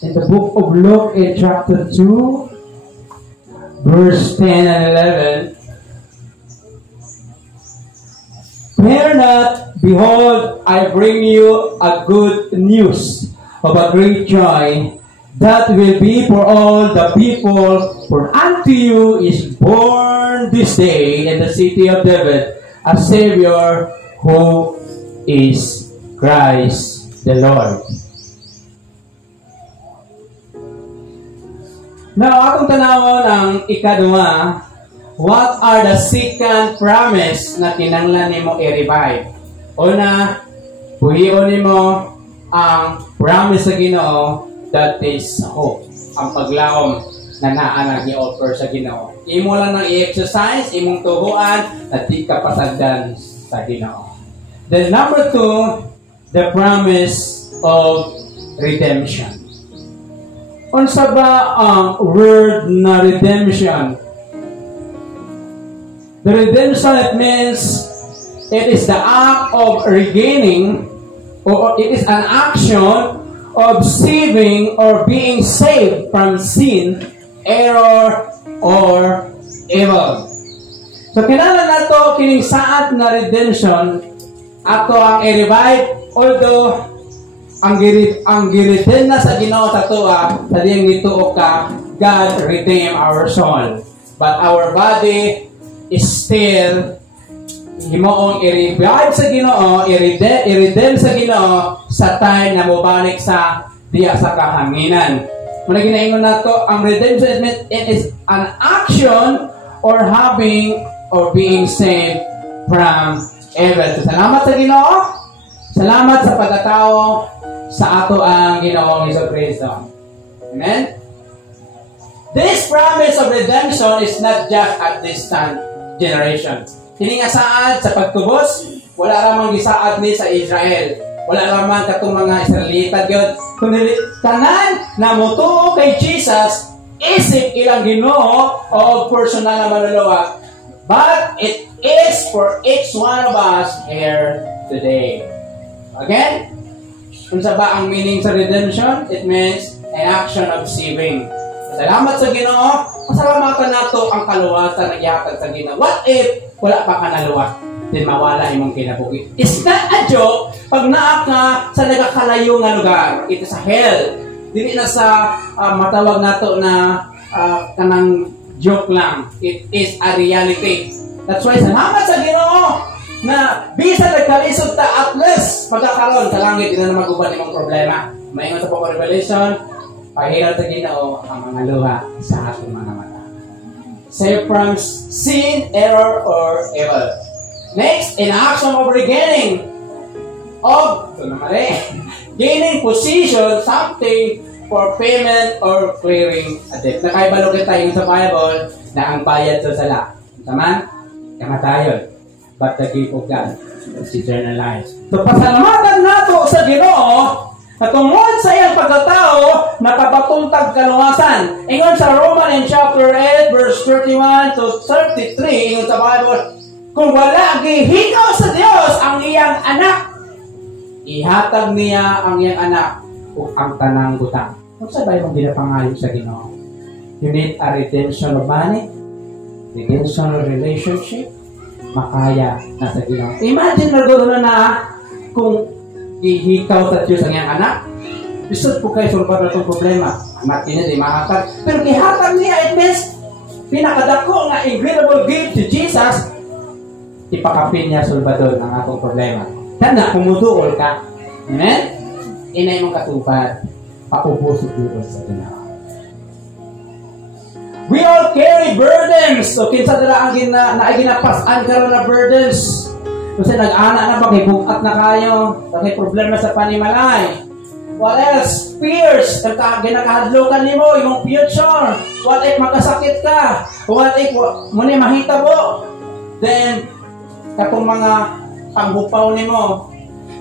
In the book of Luke in chapter 2, verse 10 and 11, fear not, behold, I bring you a good news of a great joy that will be for all the people. For unto you is born this day in the city of David a Savior who is Christ the Lord. Now, akong tanawon ang ikaduha, what are the second promise na kinahanglan nimo i-revive? Una, buhion nimo ang promise sa Ginoo, that is hope, ang paglaom na naa gi-offer sa Ginoo. Imo lang nang i-exercise, imong tuhuan na di ka pasagdan sa Ginoo. Then number 2, the promise of redemption. Unsa ba ang word na redemption? The redemption, it means it is the act of regaining, or it is an action of saving or being saved from sin, error, or evil. So kinahanglan nato kining saad na redemption ato ang i-revive, although ang giredeem na sa Ginoo sa tuwa sa diyang nituo ka, God redeem our soul, but our body is still himoong i-revive sa Ginoo, i-redeem sa Ginoo sa time na mubalik sa diya sa kahanginan. Muna ginaingon nato, ang redemption, it is an action or having or being saved from evil. So, salamat sa Ginoo. Salamat sa pagkatao sa ato ang Ginoong Jesucristo. Amen? This promise of redemption is not just at distant generation. Hindi nga saad sa pagtubos, wala ramang gisaad ni sa Israel. Wala ramang katong mga Israelita gyud. Kundi tanan na motuo kay Jesus, isip ilang Ginoo o personal na manluluwa. But it is for each one of us here today. Again, kung sa ba ang meaning sa redemption? It means an action of saving. Salamat sa Ginoo. Pasalamatan nato ang kaluwasan na gihatag sa Ginoo. What if wala pa ka naluwas? Then mawala imong kinabuhi. It's not a joke. Pag naa ka sa nagakalayo nga lugar, ito sa hell. Dili na sa matawag nato na kanang joke lang. It is a reality. That's why salamat sa Ginoo na bisa nagkalisod ta, at least magkakaroon sa langit, ina na maguban imong problema. Maingon sa Book of Revelation, pahiraw sa Ginoo ang mga luha sa atong mga mata. Save from sin, error, or evil. Next, in action of regaining of gaining position, something for payment or clearing a debt. Nakaibalo kita yung sa Bible na ang bayad sa sala. Taman? Kamatayon. But the gift of God is eternal life. So, pasalamatan nato sa Ginoo na tungod sa iyang pagkatao, nakabatuntag kaluwasan. Ingon sa Roman in chapter 8, verse 31 to 33, ingon sa Bible, kung wala gihikaw sa Dios ang iyang anak, ihatag niya ang iyang anak o ang tanang butang. Kung sa ba yung ginapangalim sa Ginoo? You need a redemption of money, redemption of relationship, makaya na sa Ginoo. Imagine na kung ihikaw sa Diyos ang iyang anak, isod po kayo sulpar na itong problema. Anak niya di mahatag. Pero ihatag niya, it means pinakadako nga incredible gift to Jesus, ipakapin niya sulbador ng atong problema. Tanda, kumuduol ka. Amen? Inay mong katupad, paubos o sa Ginoo. We all carry burdens. So, kinsa dala ang ginapasan karon na burdens. Kasi nag-ana na ba, kay bukat na kayo, kay problema sa panimalay. What else? Fears. Ginakahadlokan ni mo, yung future. What if magkasakit ka? What if muna mahitabo? Then, katong mga panghupaw ni mo,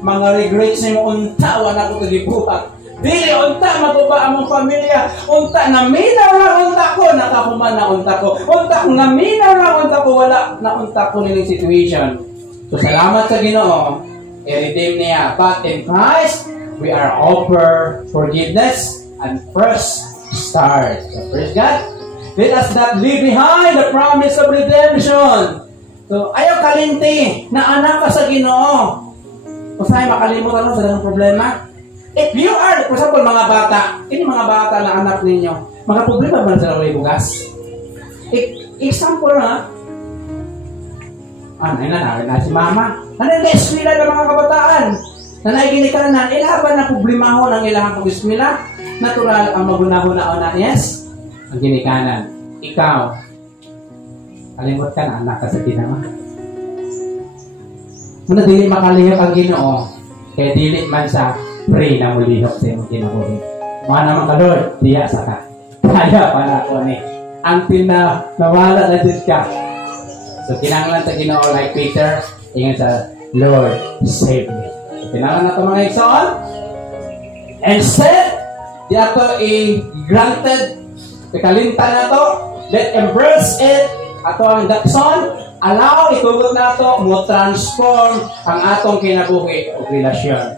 mga regrets ni mo, unta, wala ko kagibuhat. Dili, unta, maguba among pamilya. Unta, naminaw lang unta ko, nakahuman na unta ko. Unta, naminaw lang unta ko, wala na unta ko nilang situation. So, salamat sa Ginoo, i-redeem niya. But in Christ, we are offered forgiveness, and first start. So, praise God. Let us not leave behind the promise of redemption. So, ayaw kalinti na anak ka sa Ginoo. Kung sa'yo makalimutan mo sa dalang problema. If you are, for example, mga bata, ini mga bata na anak ninyo, mga problema ba na sila may bugas? Example na, na si mama, nanay-eskwila ng mga kabataan, nanay-ginikanan, ilaban na problemahon ang ilahang pag-eskwila, natural ang magunahon na yes, ang ginikanan. Ikaw, kalimot ka na anak ka sa Ginoo. Muna dili makalihok ang Ginoo, kaya dili man sa pray na mulihok sa iyong kinabuhi. Mga naman ka, Lord, diya sa ka. Kaya pala ko ni. Until na nawala na dyan ka. So, kinanglan sa Ginoo like Peter, ingat sa Lord, save me. So, kinanglan na ito mga igsoon. And said, di ato i-granted, ikalintan na ito, let embrace it, ato ang dakson, allow, itugot na ito, mo transform ang atong kinabuhi o relasyon.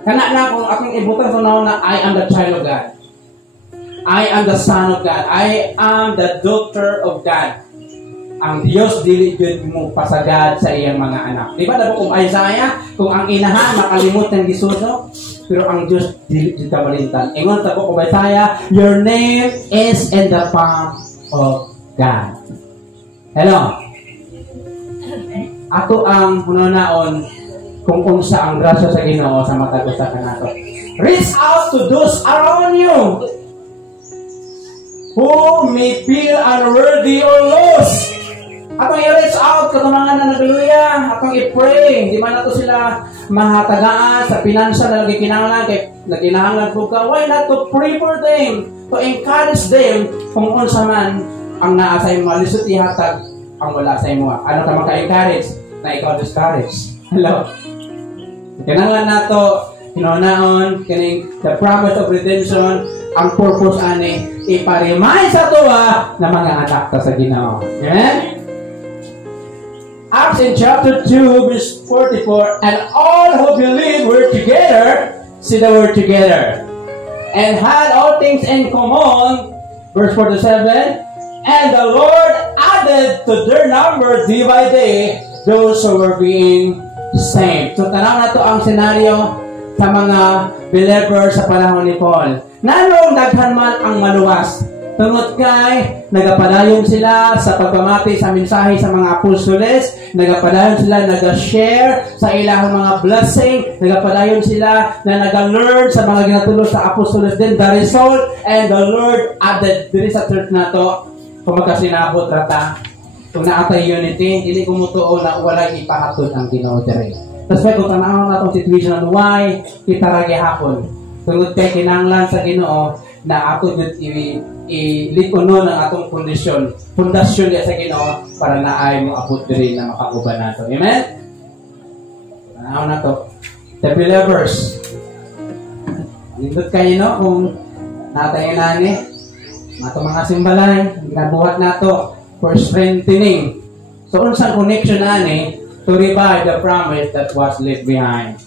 Kana na kung aking ibutan sa na I am the child of God. I am the son of God. I am the daughter of God. Ang Diyos dili jud mo pasagad sa iyang mga anak. Di ba dapat kung Isaiah, kung ang inahan makalimot ng gisuso, pero ang Diyos dili jud kamalintan. Ingon ta ko kung Isaiah, your name is in the palm of God. Hello. Ato ang pununaon kung unsa ang grasya sa Ginoo sa matag usa kanato. Reach out to those around you who may feel unworthy or lost. Atong i-reach out katong mga nanagaluya, atong i-pray. Di man nato sila mahatagaan sa pinansyal na nagikinahanglan kay naginahanglan ko ka. Why not to pray for them? To encourage them kung unsa man ang naa sa imo lisod ihatag ang wala sa imo. Ano ka maka-encourage na ikaw discourage? Hello. Kinahanglan nato hinunaon kining the promise of redemption, ang purpose ani ipa-remind sa tuwa na mga anak ta sa Ginoo. Amen. Acts in chapter 2 verse 44, and all who believed were together, see the word together, and had all things in common, verse 47, and the Lord added to their number day by day those who were being saved. So tanaw na to ang senaryo sa mga believers sa panahon ni Paul. Nanong daghan man ang maluwas. Tungod kay nagapadayon sila sa pagpamati sa mensahe sa mga apostoles, nagapadayon sila nag-share sa ilang mga blessing, nagapadayon sila na nag-learn sa mga ginatudlo sa apostoles din the result, and the Lord added diri sa church na to kung magkasinabot rata kung naatay unity, hindi ko mutuo na wala ipahatod ang Ginoo diri. Tapos kung tanaw na itong situation why kita ragi hapon tungod kay kinanglan sa Ginoo na ato yun ilikuno ng atong pundasyon niya sa Ginoo para na ay mo abot diri na makauban nato. Amen? Tanaw na to. The believers. Lindot kayo no kung natay nani ato mga simbalay nabuhat nato for strengthening. So unsang connection ani to revive the promise that was left behind.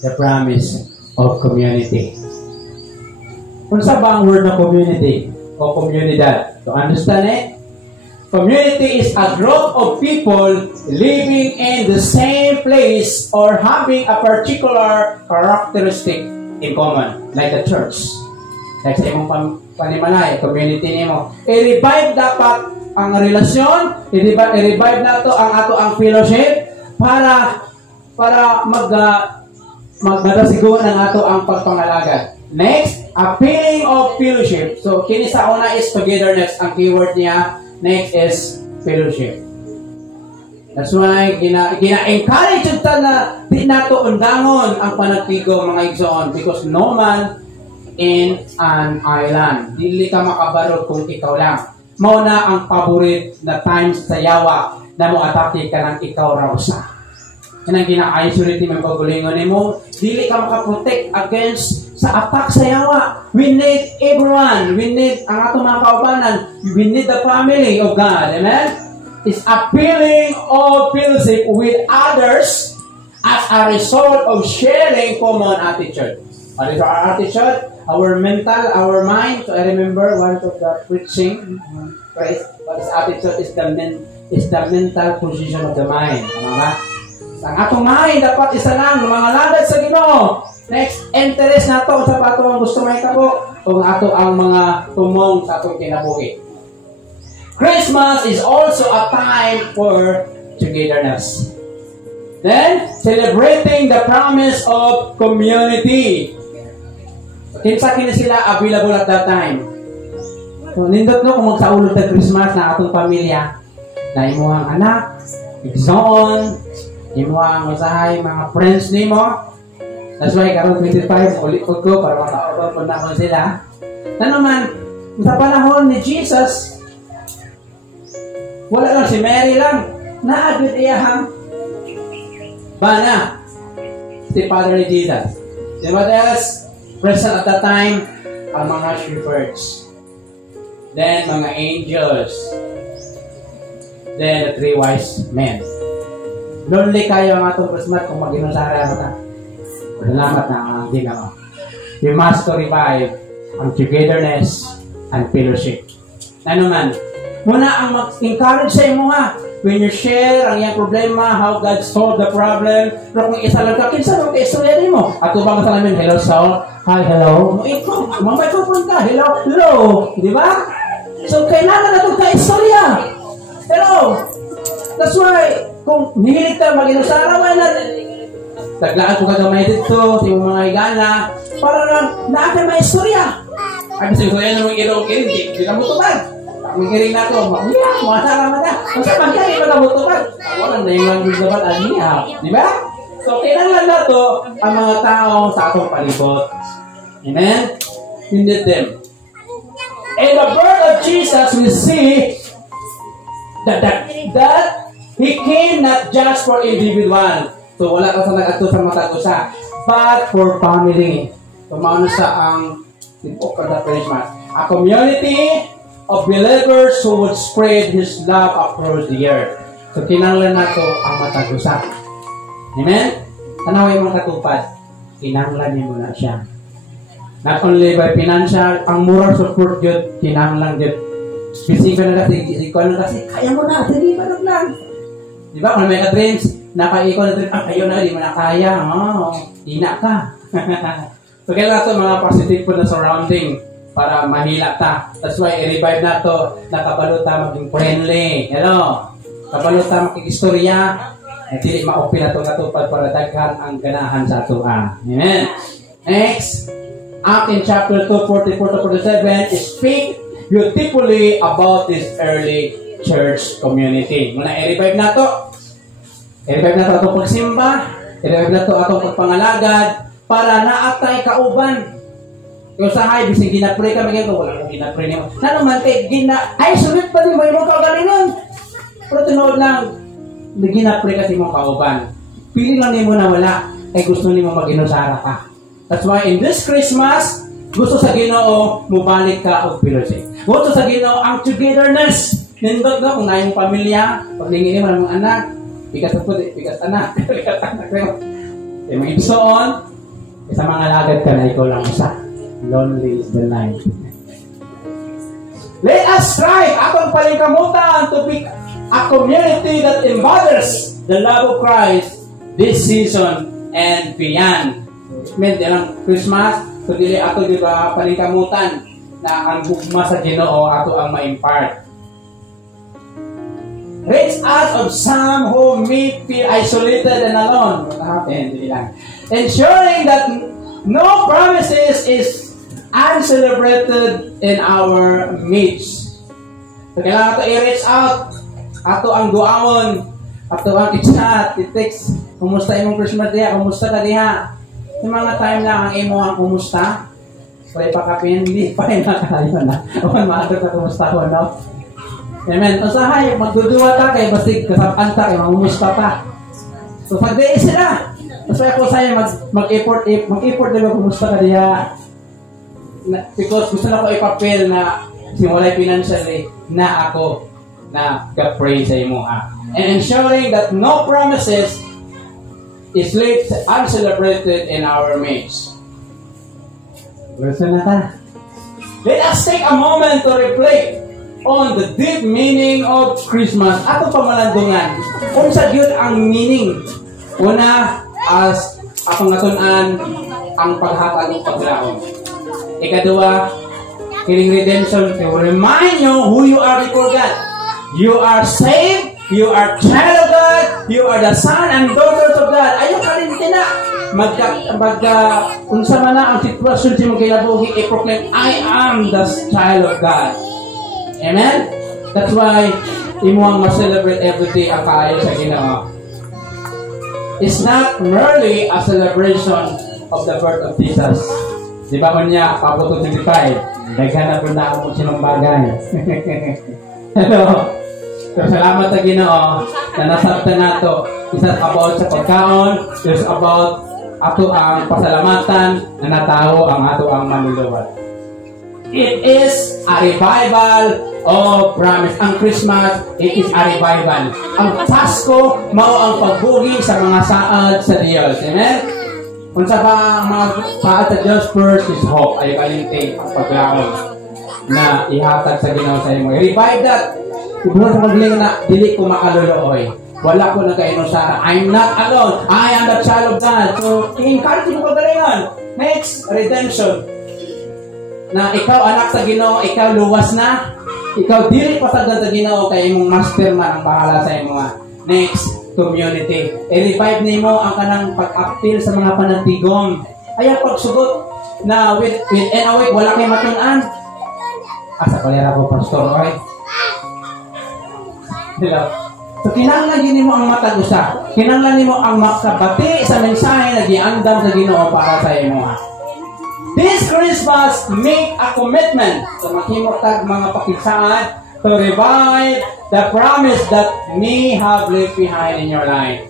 The promise of community. Unsa ba ang word na community o comunidad? To understand it, community is a group of people living in the same place or having a particular characteristic in common, like a church. Like sa imong panimalay, community nimo. I-revive dapat ang relasyon, i-revive na to ang ato ang fellowship para magdasigo ng ato ang pagpangalaga. Next, appealing of fellowship. So, kini sa una is togetherness. Ang keyword niya, next is fellowship. That's why, gina-encourage ta na di nato undangon ang panagtigo mga igsoon because no man in an island. Dili ka makabarog kung ikaw lang. Mao na ang favorite na times sa yawa na mo atake ka ng ikaw raw sa. Kanang gina-isolate mo paggulingon nimo, dili ka makaprotect against sa attack sa yawa. We need everyone. We need ang atong mga kaubanan. We need the family of God. Amen? It's appealing of fellowship with others as a result of sharing common attitude. What is our attitude? Our mental, our mind. So I remember one of the preaching, Christ, what is attitude is the mental position of the mind. Tama ba? Ang atong mind dapat isa lang, mga lagad sa Ginoo. Next, interest nato sa ato ang gusto may kabo kung ato ang mga tumong sa atong kinabuhi. Christmas is also a time for togetherness. Then, celebrating the promise of community. Kinsa kini sila available at that time. So, nindot no kung magsaulog ng Christmas na atong pamilya, na imuhang anak, igsoon, imuhang usahay mga friends nimo. That's why karon 25 ulit ko para makaabot po na sila. Na naman, sa panahon ni Jesus, wala lang si Mary lang. Naagad iyahang bana si Father ni Jesus. Then what else? Present at that time, ang mga shepherds. Then, mga angels. Then, the 3 wise men. Lonely kayo ang atong Christmas kung mag-inusara mo ta. Salamat na ang ginawa. You must revive ang togetherness and fellowship. Ano man, muna ang mag-encourage sa imo ha. When you share ang iyang problema, how God solved the problem, pero kung isa lang ka, kinsa lang ka-istorya din mo. At upang sa namin, hello Saul, hi, hello. Mamay pupunta, hello, hello. Di ba? So, kailangan na itong ka-istorya. Hello. That's why, kung hihilig ka mag-inusara, why not? Taglaan ko kagamay dito, sa mga higana, para lang natin may istorya. Ay, kasi kung yan naman kinaw-kirin, hindi na mo tubag. Mikiring na ito, masara na na. Kasi magkari pa na butukan. Walang na yung language naman niya. Di ba? So, kailangan na ito ang mga tao sa atong palibot. Amen? Hindi them. In the birth of Jesus, we see that He came not just for individual. So, wala ka sa nag-ato sa matagusa. But for family. So, maano sa ang tibok of the Christmas. A community of believers who would spread His love across the earth. So, kinanglan na ito ang matagusa. Amen? Tanaw yung mga katupad, kinanglan niyo muna siya. Not only by financial, ang moral support yun, kinanglan yun. Specific na kasi, kaya mo na, deliver lang. Di ba? Kung may ka-dreams, nakaiko na dreams, ayaw na, di mo na kaya. Hina ka. So, kailangan ito mga positive po na surrounding para mahila ta. That's why i-revive na to, nakabalo ta maging friendly. Hello? Kabalo ta makikistorya, at hindi ma-open na itong katupad para daghan ang ganahan sa atoa. Amen? Next, Act in chapter 2, 44-47, speak beautifully about this early church community. Muna i-revive na to. I-revive na to atong pagsimba, i-revive na to atong pagpangalagad, para naatay kauban. Kung sa hay, bising ginapray ka, magiging wala kong ginapray niyo. Na naman, ay, sulit pa din mo yung kagalingon. Pero tinood lang, ginapray kasi mong kauban. Pili lang niyo mo na wala, ay gusto niyo mag-inusara ka. That's why in this Christmas, gusto sa Ginoo, mubalik ka o fellowship. Gusto sa Ginoo, ang togetherness. Nindot no, kung na yung pamilya, paglingin mo ng mga anak, bigas na po, bigas anak, bigas anak. E mga ibsoon, sa mga lagad ka na ikaw lang isa. Lonely is the night. Let us strive atong palingkamutan to be a community that embodies the love of Christ this season and beyond. Meant lang Christmas, so dili ato di ba palingkamutan na ang gugma sa Ginoo ato ang ma-impart. Raise us of some who may feel isolated and alone. Ensuring that no promises is uncelebrated in our midst. So, kailangan ito i-reach out. Ato ang duawon. Ato ang i-chat, i-text. Kumusta imong Christmas diha? Kumusta ka diha? Yung mga time lang ang imo ang kumusta. So, ipakapin, hindi pa rin nakalayo na. Huwag maatot na kumusta ko, no? Amen. Usahay, magduduwa ta kay basig kasapan ta kay mamumusta pa. So, pag-day sila. So, ako sa'yo mag-effort diba kumusta ka diha? Because gusto na ko ipapel na simulay financially na ako na ka-pray sa imo and ensuring that no promises is left uncelebrated in our midst. Gusto na ta. Let us take a moment to reflect on the deep meaning of Christmas. Ato pamalandungan. Kung sa yun ang meaning. Una, as akong natunan, ang paghatag ng paglaon. Ikaduwa, kiling redemption to remind you who you are before God. You are saved, you are child of God, you are the son and daughters of God. Ayaw kalimtin na. Unsa man na ang sitwasyon sa mong kinabuhi, i-proclaim, I am the child of God. Amen? That's why, imuang ma-celebrate every day ang kaayo sa Ginoo. It's not merely a celebration of the birth of Jesus. Di ba ko niya, Pabuto 25, naghanap na ako kung sinong bagay. Hello? So, salamat sa Ginoo na nasabtan nato. It's not about sa pagkaon, it's about ato ang pasalamatan na natao ang ato ang manluluwat. It is a revival of promise. Ang Christmas, it is a revival. Ang Pasko, mao ang pagbuhi sa mga saad sa Diyos. Amen? Kung sa pa ang mga saad sa Diyos, first is hope. Ay kalinti ang paglaon na ihatag sa Ginoo sa imo. Revive that. Ibuha sa magling na, dili ko makaluluoy. Wala ko nagkainom sa I'm not alone. I am the child of God. So, i-encourage mo ko galingan. Next, redemption. Na ikaw anak sa Ginoo, ikaw luwas na. Ikaw dili pasagdan sa Ginoo kay imong master man ang bahala sa imo. Next, community. I-revive nimo ang kanang pag-appeal sa mga panantigom. Ayaw pagsugot na within a week wala kay matun-an. Asa palera ko pastor, okay? Hello. So, kinahanglan din mo ang matag usa. Kinahanglan nimo ang makabati sa mensahe na giandam sa Ginoo para sa imo. This Christmas, make a commitment sa maghimotag mga pakigsaan to revive the promise that may have left behind in your life.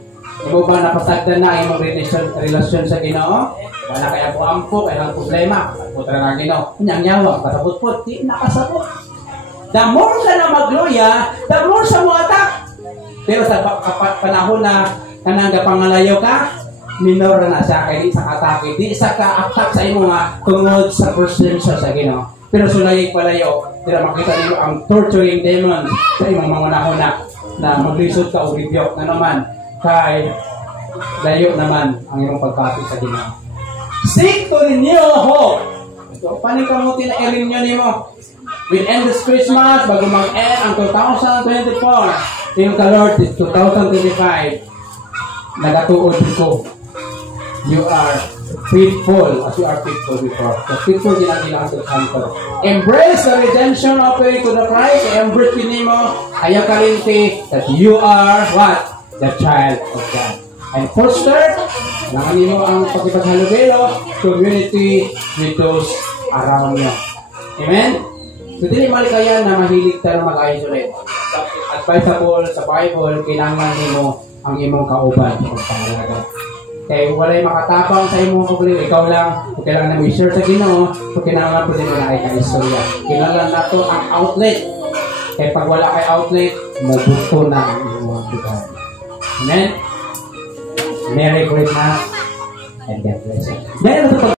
Imo ba napasagdan na imong relasyon sa Ginoo? Wala kaya po ampo, kaya problema. Putra nga Ginoo. Unyang nyawa, kasabot-pot, di nakasabot. The more ka na magluya, the more sa mo attack. Pero sa panahon na kanang pangalayo ka, minor na siya kay di sa atake, di sa ka-attack sa imo nga tungod sa presensya sa Ginoo. Pero sulay palayo, dira makita niyo ang torturing demon sa imong mga nahon na maglisod ka o rebuke na naman kay layo naman ang imong pagpapit sa Ginoo. Seek to renew hope. So, panikamuti na i-renew nimo. We'll end this Christmas bago mag-end ang 2024. Yung ka-Lord, 2025, nagatuod ko. You are faithful as you are faithful before. So, faithful din ang ilang santo. Embrace the redemption offering to the Christ. Embrace din mo, ayaw kalinti, that you are what? The child of God. And foster, nanganin mo ang pagkipaghalubelo, community with those around you. Amen? So, dili malikayan na mahilig tayo mag-isolate. Advisable sa Bible, kailangan mo ang imong kauban. Kaya walay makatapang sa imong problema, ikaw lang, kung kailangan na i-share sa Ginoo, kung kailangan po din mo na ay ka-istorya. Kailangan na ito ang outlet. Kaya pag wala kay outlet, mabuto na ang imong buhay. Amen? Merry Christmas and God bless you.